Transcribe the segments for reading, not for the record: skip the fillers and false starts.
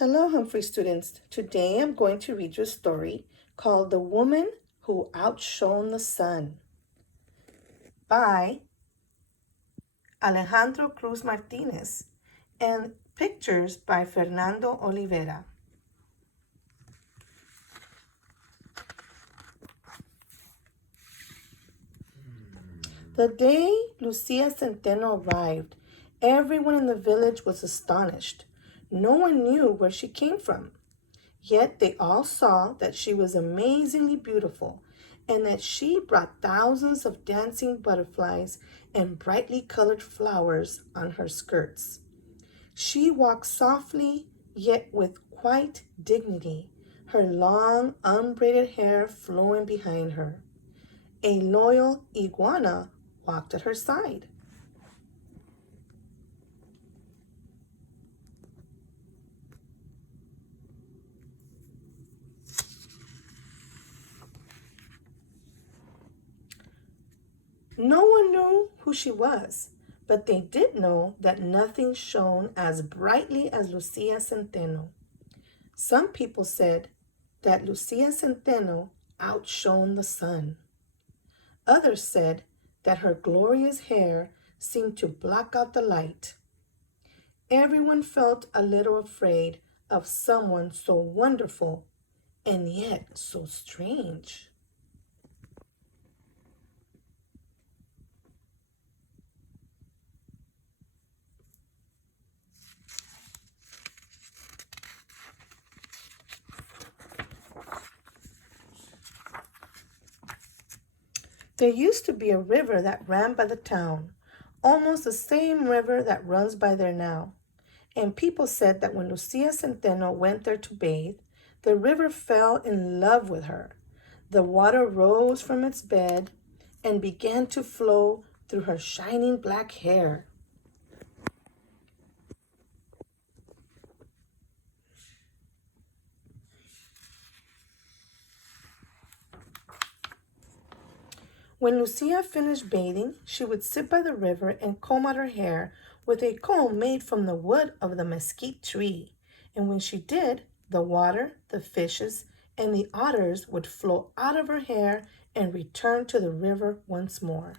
Hello, Humphrey students. Today I'm going to read you a story called The Woman Who Outshone the Sun by Alejandro Cruz Martinez and pictures by Fernando Oliveira. The day Lucia Centeno arrived, everyone in the village was astonished. No one knew where she came from. Yet they all saw that she was amazingly beautiful and that she brought thousands of dancing butterflies and brightly colored flowers on her skirts. She walked softly yet with quite dignity, her long unbraided hair flowing behind her. A loyal iguana walked at her side. No one knew who she was, but they did know that nothing shone as brightly as Lucia Centeno. Some people said that Lucia Centeno outshone the sun. Others said that her glorious hair seemed to block out the light. Everyone felt a little afraid of someone so wonderful and yet so strange. There used to be a river that ran by the town, almost the same river that runs by there now. And people said that when Lucia Centeno went there to bathe, the river fell in love with her. The water rose from its bed and began to flow through her shining black hair. When Lucia finished bathing, she would sit by the river and comb out her hair with a comb made from the wood of the mesquite tree. And when she did, the water, the fishes, and the otters would flow out of her hair and return to the river once more.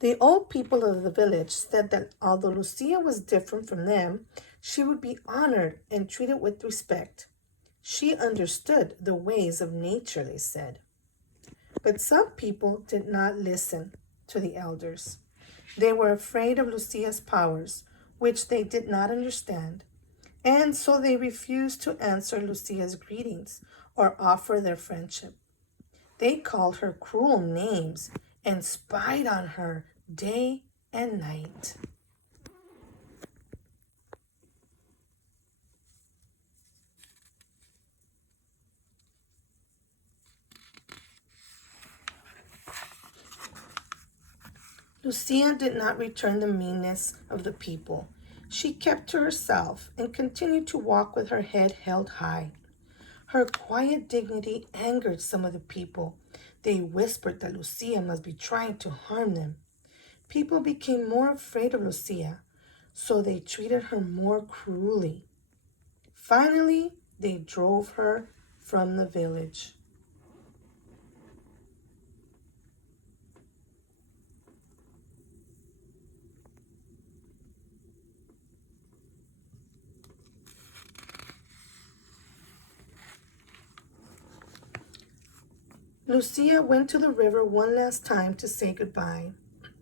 The old people of the village said that although Lucia was different from them, she would be honored and treated with respect. She understood the ways of nature, they said. But some people did not listen to the elders. They were afraid of Lucia's powers, which they did not understand, and so they refused to answer Lucia's greetings or offer their friendship. They called her cruel names and spied on her day and night. Lucia did not return the meanness of the people. She kept to herself and continued to walk with her head held high. Her quiet dignity angered some of the people. They whispered that Lucia must be trying to harm them. People became more afraid of Lucia, so they treated her more cruelly. Finally, they drove her from the village. Lucia went to the river one last time to say goodbye.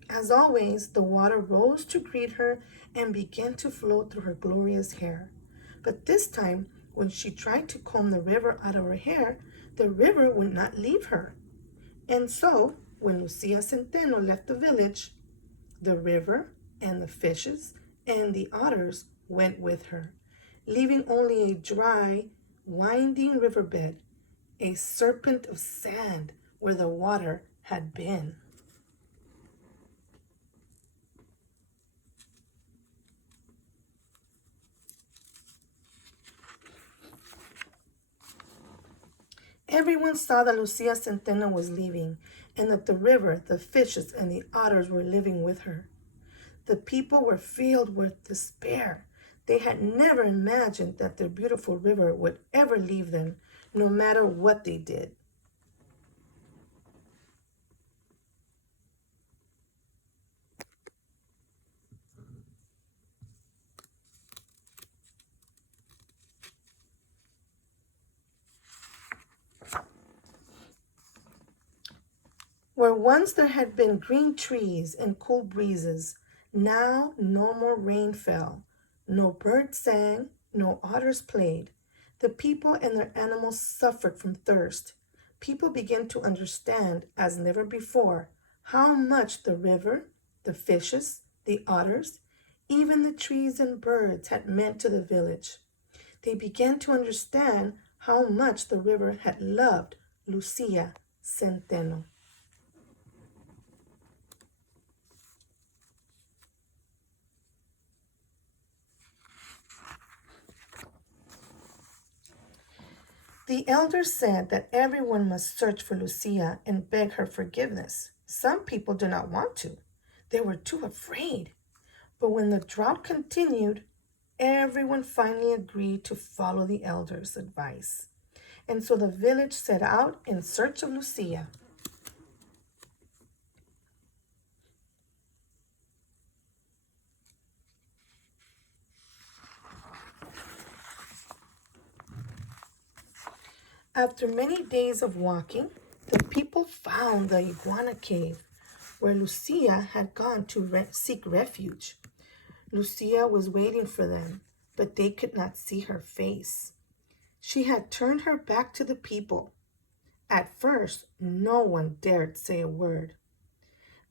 As always, the water rose to greet her and began to flow through her glorious hair. But this time, when she tried to comb the river out of her hair, the river would not leave her. And so, when Lucia Centeno left the village, the river and the fishes and the otters went with her, leaving only a dry, winding riverbed, a serpent of sand where the water had been. Everyone saw that Lucia Centeno was leaving, and that the river, the fishes, and the otters were living with her. The people were filled with despair. They had never imagined that their beautiful river would ever leave them, no matter what they did. Where once there had been green trees and cool breezes, now no more rain fell, no birds sang, no otters played. The people and their animals suffered from thirst. People began to understand, as never before, how much the river, the fishes, the otters, even the trees and birds had meant to the village. They began to understand how much the river had loved Lucia Centeno. The elders said that everyone must search for Lucia and beg her forgiveness. Some people did not want to. They were too afraid. But when the drought continued, everyone finally agreed to follow the elders' advice. And so the village set out in search of Lucia. After many days of walking, the people found the iguana cave where Lucia had gone to seek refuge. Lucia was waiting for them, but they could not see her face. She had turned her back to the people. At first, no one dared say a word.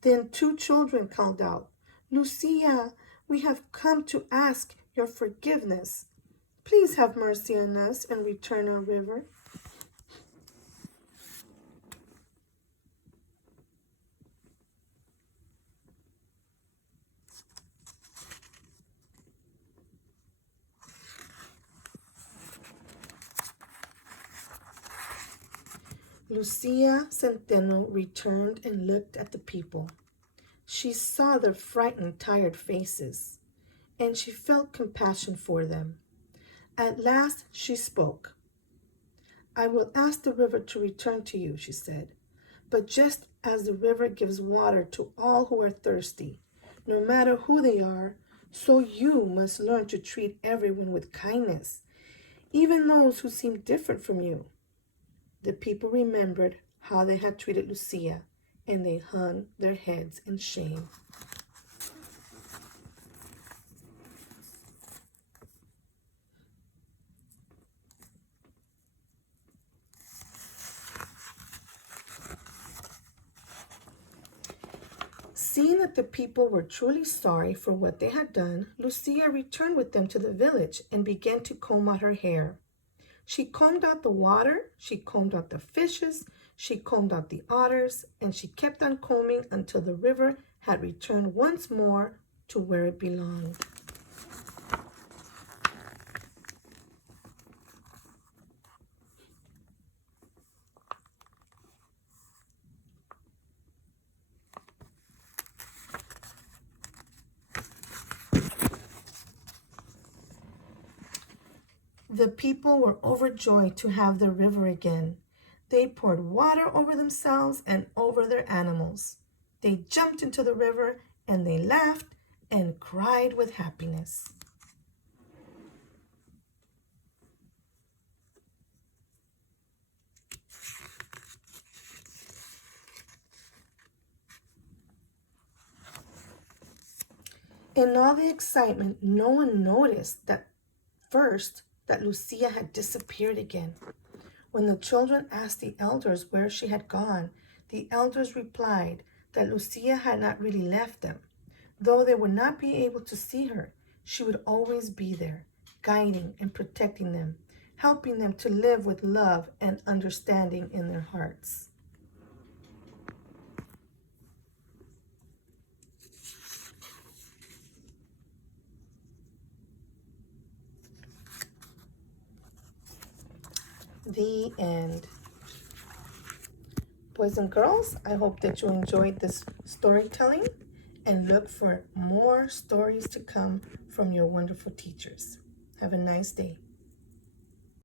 Then two children called out, "Lucia, we have come to ask your forgiveness. Please have mercy on us and return our river." Lucia Centeno returned and looked at the people. She saw their frightened, tired faces, and she felt compassion for them. At last she spoke. "I will ask the river to return to you," she said. "But just as the river gives water to all who are thirsty, no matter who they are, so you must learn to treat everyone with kindness, even those who seem different from you." The people remembered how they had treated Lucia, and they hung their heads in shame. Seeing that the people were truly sorry for what they had done, Lucia returned with them to the village and began to comb out her hair. She combed out the water, she combed out the fishes, she combed out the otters, and she kept on combing until the river had returned once more to where it belonged. The people were overjoyed to have the river again. They poured water over themselves and over their animals. They jumped into the river and they laughed and cried with happiness. In all the excitement, no one noticed that first that Lucia had disappeared again. When the children asked the elders where she had gone, the elders replied that Lucia had not really left them. Though they would not be able to see her, she would always be there, guiding and protecting them, helping them to live with love and understanding in their hearts. The end. boys and girls, I hope that you enjoyed this storytelling and look for more stories to come from your wonderful teachers. Have a nice day.